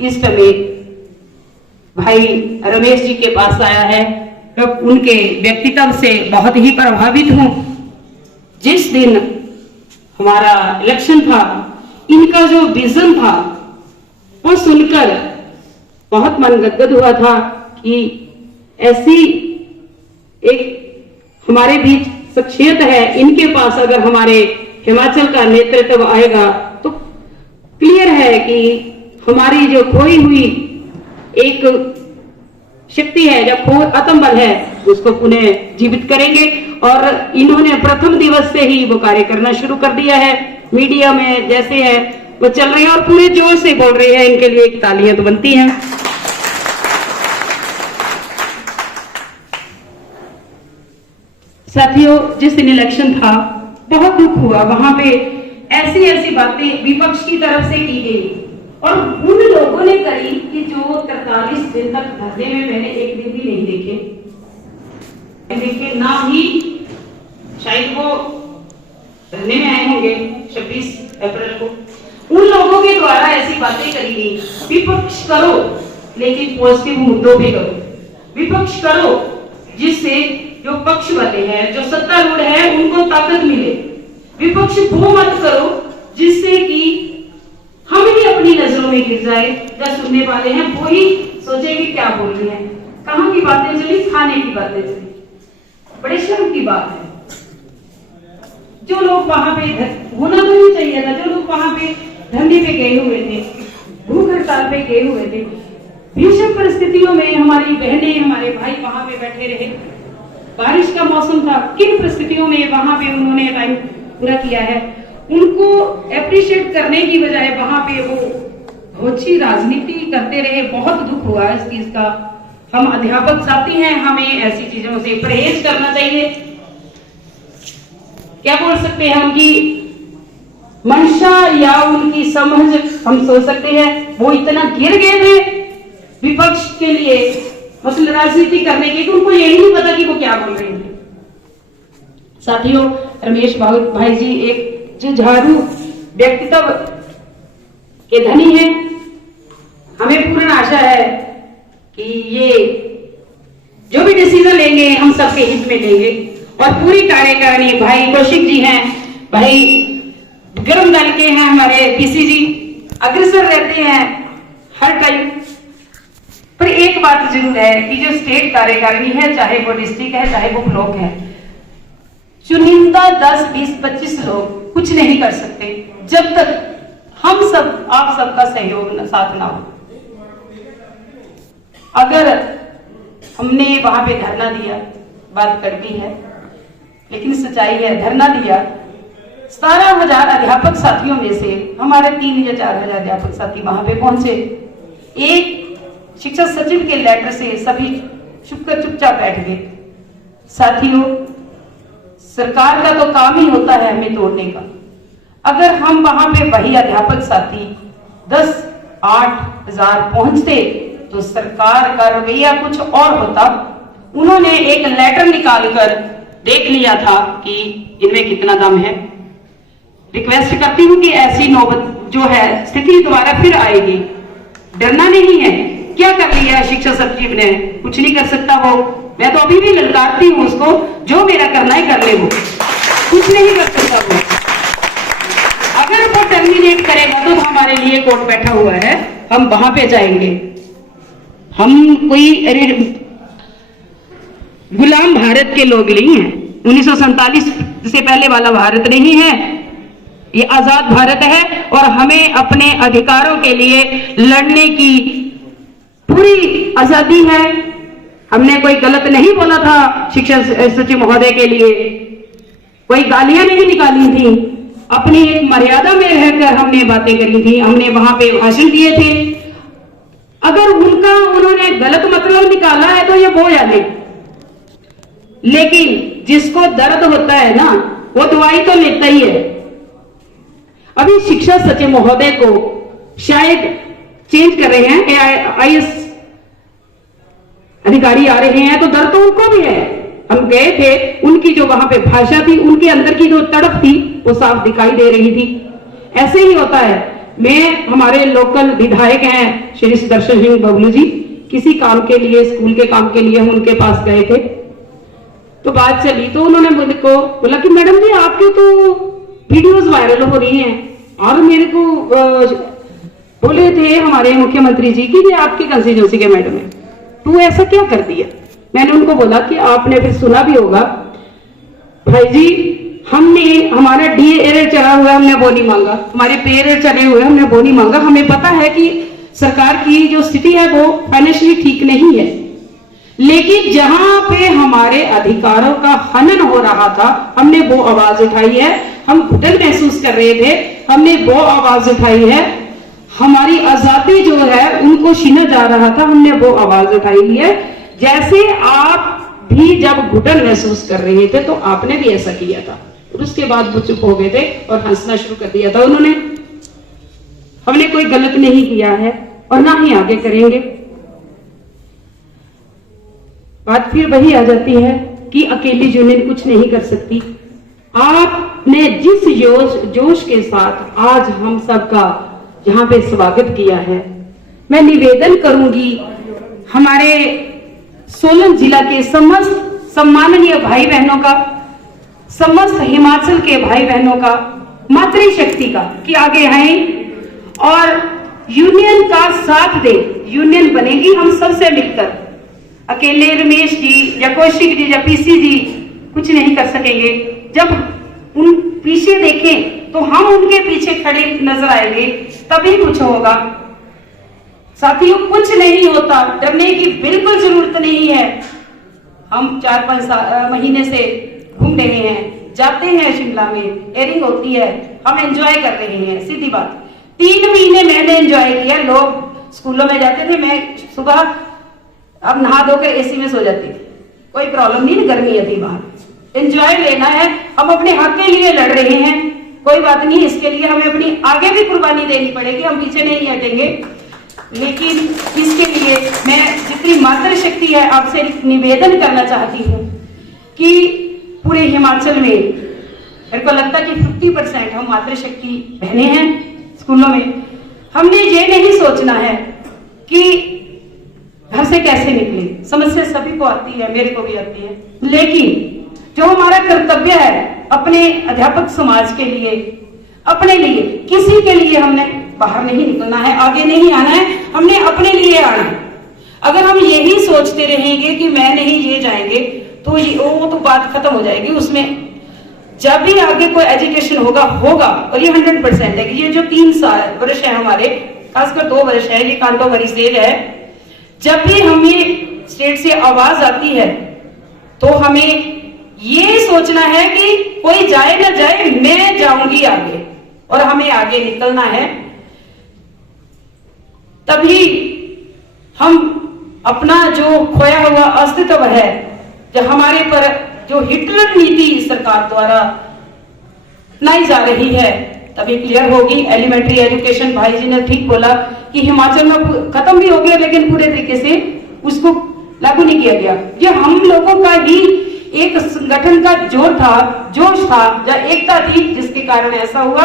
इस समय भाई रमेश जी के पास आया है, तो उनके व्यक्तित्व से बहुत ही प्रभावित हूं। जिस दिन हमारा इलेक्शन था, इनका जो विजन था वो सुनकर बहुत मन गदगद हुआ था कि ऐसी एक हमारे बीच शख्सियत है, इनके पास अगर हमारे हिमाचल का नेतृत्व आएगा तो क्लियर है कि हमारी जो खोई हुई एक शक्ति है, जो आत्मबल है, उसको पुनः जीवित करेंगे। और इन्होंने प्रथम दिवस से ही वो कार्य करना शुरू कर दिया है। मीडिया में जैसे है वो चल रहे हैं और पूरे जोर से बोल रहे हैं, इनके लिए एक तालियां तो बनती हैं। साथियों, जिस दिन इलेक्शन था बहुत दुख हुआ, वहां पे ऐसी ऐसी बातें विपक्ष की तरफ से की गई और उन लोगों ने करी कि जो 43 दिन तक धरने में मैंने एक दिन भी नहीं देखे, ना ही शायद वो धरने में आए होंगे 26 अप्रैल को। उन लोगों के द्वारा ऐसी बातें करी गई, विपक्ष करो लेकिन पॉजिटिव मुद्दों पे करो, विपक्ष करो जिससे जो पक्ष वाले हैं, जो सत्तारूढ़ है, उनको ताकत मिले। विपक्ष वो मत करो जिससे कि हम ही अपनी नजरों में गिर जाए, या सुनने वाले हैं वो ही सोचे कि क्या बोल रही है, कहां की बातें चली, खाने की बातें चली। बड़े शर्म की बात है। जो लोग वहां पे होना तो नहीं चाहिए था, जो लोग वहां पे धरने पे गए हुए थे, भूख हड़ताल पे गए हुए थे, भीषण परिस्थितियों में हमारी बहनें, हमारे भाई वहां पे बैठे रहे, बारिश का मौसम था, किन परिस्थितियों में वहां पे उन्होंने टाइम पूरा किया है, उनको एप्रिशिएट करने की बजाय वहां पे वो बहुत सी राजनीति करते रहे। बहुत दुख हुआ इस चीज का। हम अध्यापक साथी हैं, हमें ऐसी चीजों से परहेज करना चाहिए। क्या बोल सकते हैं, उनकी मंशा या उनकी समझ हम सोच सकते हैं, वो इतना गिर गए थे विपक्ष के लिए, मतलब राजनीति करने के, तो उनको यही नहीं पता कि वो क्या बोल रहे थे। साथियों, रमेश भाई जी एक जुझारू व्यक्तित्व के धनी हैं। हमें पूर्ण आशा है कि ये जो भी डिसीजन लेंगे हम सबके हित में लेंगे। और पूरी कार्यकारिणी, भाई कौशिक जी हैं, भाई गर्म दल के हैं, हमारे पीसी जी अग्रसर रहते हैं हर टाइम। पर एक बात जरूर है कि जो स्टेट कार्यकारिणी है, चाहे वो डिस्ट्रिक्ट है, चाहे वो ब्लॉक है, चुनिंदा 10, 20, 25 लोग कुछ नहीं कर सकते जब तक हम सब, आप सबका सहयोग साथ ना हो। अगर हमने वहां पे धरना दिया, बात कड़वी है लेकिन सच्चाई है, धरना दिया, 17,000 अध्यापक साथियों में से हमारे 3 या 4,000 अध्यापक साथी वहां पे पहुंचे। एक शिक्षा सचिव के लेटर से सभी चुपचाप बैठ गए। साथियों, सरकार का तो काम ही होता है हमें तोड़ने का। अगर हम वहां पे वही अध्यापक साथी 10-8,000 पहुंचते तो सरकार का रवैया कुछ और होता। उन्होंने एक लेटर निकालकर देख लिया था कि इनमें कितना दम है। रिक्वेस्ट करती हूं कि ऐसी नौबत जो है स्थिति दोबारा फिर आएगी, डरना नहीं है। क्या कर लिया शिक्षा सचिव ने, कुछ नहीं कर सकता वो, मैं तो अभी भी ललकारती हूं उसको, जो मेरा करना है कर ले, वो कुछ नहीं कर सकता वो। अगर वो टर्मिनेट करेगा तो हमारे लिए कोर्ट बैठा हुआ है, हम वहां पे जाएंगे। हम कोई गुलाम भारत के लोग नहीं हैं, 1947 से पहले वाला भारत नहीं है, ये आजाद भारत है और हमें अपने अधिकारों के लिए लड़ने की पूरी आजादी है। हमने कोई गलत नहीं बोला था शिक्षा सचिव महोदय के लिए, कोई गालियां नहीं निकाली थी, अपनी एक मर्यादा में रहकर हमने बातें करी थी, हमने वहां पे भाषण दिए थे। अगर उन्होंने गलत मतलब निकाला है तो ये वो जाने, लेकिन जिसको दर्द होता है ना वो दवाई तो लेता ही है। अभी शिक्षा सचिव महोदय को शायद चेंज कर रहे हैं, आईएएस अधिकारी आ रहे हैं, तो दर्द तो उनको भी है। हम गए थे, उनकी जो वहां पे भाषा थी, उनके अंदर की जो तड़प थी वो साफ दिखाई दे रही थी। ऐसे ही होता है मैं, हमारे लोकल विधायक हैं श्री सुदर्शन सिंह बबलू जी, किसी काम के लिए, स्कूल के काम के लिए हम उनके पास गए थे। तो बात चली तो उन्होंने मुझे को बोला कि मैडम जी आपकी तो वीडियोस वायरल हो रही हैं, और मेरे को बोले थे हमारे मुख्यमंत्री जी की ये आपकी कंस्टिट्यूंसी के मैडम है, तो ऐसा क्या कर दिया। मैंने उनको बोला कि आपने फिर सुना भी होगा भाई जी, हमने हमारा डी एरर चला हुआ है, हमने वो नहीं मांगा, हमारे पे एरर चले हुए हमने वो नहीं मांगा। हमें पता है कि सरकार की जो स्थिति है वो फाइनेंशियली ठीक नहीं है, लेकिन जहां पे हमारे अधिकारों का हनन हो रहा था हमने वो आवाज उठाई है। हम घुटन महसूस कर रहे थे, हमने वो आवाज उठाई है। हमारी आजादी जो है उनको छीना जा रहा था, हमने वो आवाज उठाई है। जैसे आप भी जब घुटन महसूस कर रहे थे तो आपने भी ऐसा किया था, और उसके बाद वो चुप हो गए थे और हंसना शुरू कर दिया था उन्होंने। हमने कोई गलत नहीं किया है और ना ही आगे करेंगे। बात फिर वही आ जाती है कि अकेली यूनियन कुछ नहीं कर सकती। आपने जिस जोश के साथ आज हम सबका यहाँ पे स्वागत किया है, मैं निवेदन करूंगी हमारे सोलन जिला के समस्त सम्माननीय भाई बहनों का, समस्त हिमाचल के भाई बहनों का, मातृशक्ति का, कि आगे आए और यूनियन का साथ दे। यूनियन बनेगी हम सबसे मिलकर, अकेले रमेश जी या कौशिक जी या पीसी जी कुछ नहीं कर सकेंगे। जब उन पीछे देखें तो हम उनके पीछे खड़े नजर आएंगे, तभी कुछ होगा। साथियों, कुछ नहीं होता, डरने की बिल्कुल जरूरत नहीं है। हम 4-5 महीने से घूम रहे हैं, जाते हैं शिमला में, एयरिंग होती है, हम एंजॉय कर रहे हैं। सीधी बात, 3 महीने मैंने एंजॉय किया। लोग स्कूलों में जाते थे, मैं सुबह अब नहा धोकर एसी में सो जाती थी, कोई प्रॉब्लम नहीं, गर्मी थी बाहर। एंजॉय लेना है, हम अपने हक के लिए लड़ रहे हैं, कोई बात नहीं, इसके लिए हमें अपनी आगे भी कुर्बानी देनी पड़ेगी, हम पीछे नहीं हटेंगे। लेकिन इसके लिए मैं जितनी मातृशक्ति है आपसे निवेदन करना चाहती हूँ कि पूरे हिमाचल में मेरे को लगता है कि 50% हम मातृशक्ति बहनें हैं स्कूलों में। हमने ये नहीं सोचना है कि घर से कैसे निकले, समस्या सभी को आती है, मेरे को भी आती है, लेकिन जो हमारा कर्तव्य है अपने अध्यापक समाज के लिए, अपने लिए, किसी के लिए हमने बाहर नहीं निकलना है, आगे नहीं आना है, हमने अपने लिए आना है। अगर हम यही सोचते रहेंगे कि मैं नहीं ये जाएंगे तो वो तो बात खत्म हो जाएगी। उसमें जब भी आगे कोई एजुकेशन होगा और ये 100% है कि ये जो 3 वर्ष है हमारे, खासकर 2 वर्ष है, ये कांटो भरी सेज है। जब भी हमें स्टेट से आवाज आती है तो हमें ये सोचना है कि कोई जाए ना जाए, मैं जाऊंगी आगे, और हमें आगे निकलना है। तभी हम अपना जो खोया हुआ अस्तित्व है, जो हमारे पर जो हिटलर नीति सरकार द्वारा अपनाई जा रही है, तभी क्लियर होगी। एलिमेंट्री एजुकेशन, भाई जी ने ठीक बोला कि हिमाचल में खत्म भी हो गया, लेकिन पूरे तरीके से उसको लागू नहीं किया गया। ये हम लोगों का ही एक संगठन का जोश था, या एकता थी, जिसके कारण ऐसा हुआ।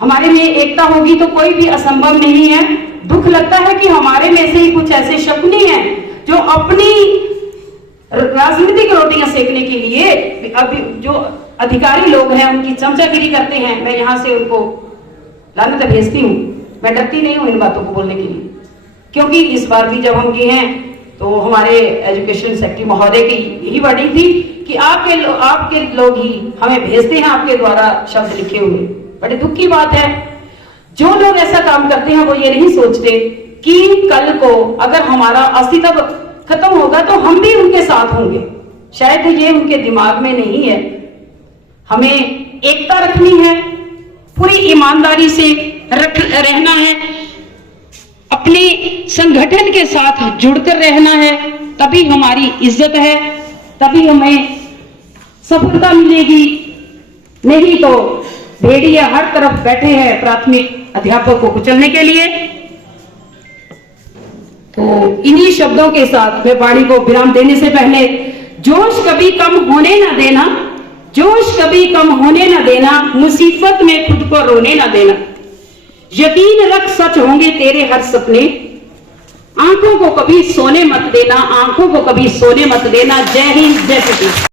हमारे में एकता होगी तो कोई भी असंभव नहीं है। दुख लगता है कि हमारे में से ही कुछ ऐसे शकुनी हैं जो अपनी राजनीतिक रोटियां सेकने के लिए अभी जो अधिकारी लोग हैं उनकी चमचागिरी करते हैं। मैं यहां से उनको लानत भेजती हूँ, मैं डरती नहीं हूं इन बातों को बोलने के लिए, क्योंकि इस बार भी जब हम गए हैं तो हमारे एजुकेशन सेक्रेटरी महोदय की यही वर्डिंग थी कि आपके लोग ही हमें भेजते हैं आपके द्वारा शब्द लिखे हुए। बड़े दुख की बात है, जो लोग ऐसा काम करते हैं वो ये नहीं सोचते कि कल को अगर हमारा अस्तित्व खत्म होगा तो हम भी उनके साथ होंगे। शायद ये उनके दिमाग में नहीं है। हमें एकता रखनी है, पूरी ईमानदारी से रहना है, अपने संगठन के साथ जुड़कर रहना है, तभी हमारी इज्जत है, तभी हमें सफलता मिलेगी। नहीं तो भेड़िया हर तरफ बैठे हैं प्राथमिक अध्यापक को कुचलने के लिए। तो इन्हीं शब्दों के साथ मैं वाणी को विराम देने से पहले, जोश कभी कम होने ना देना, जोश कभी कम होने न देना, मुसीबत में खुद को रोने न देना। यकीन रख सच होंगे तेरे हर सपने, आंखों को कभी सोने मत देना, आंखों को कभी सोने मत देना। जय हिंद, जय श्री कृष्ण।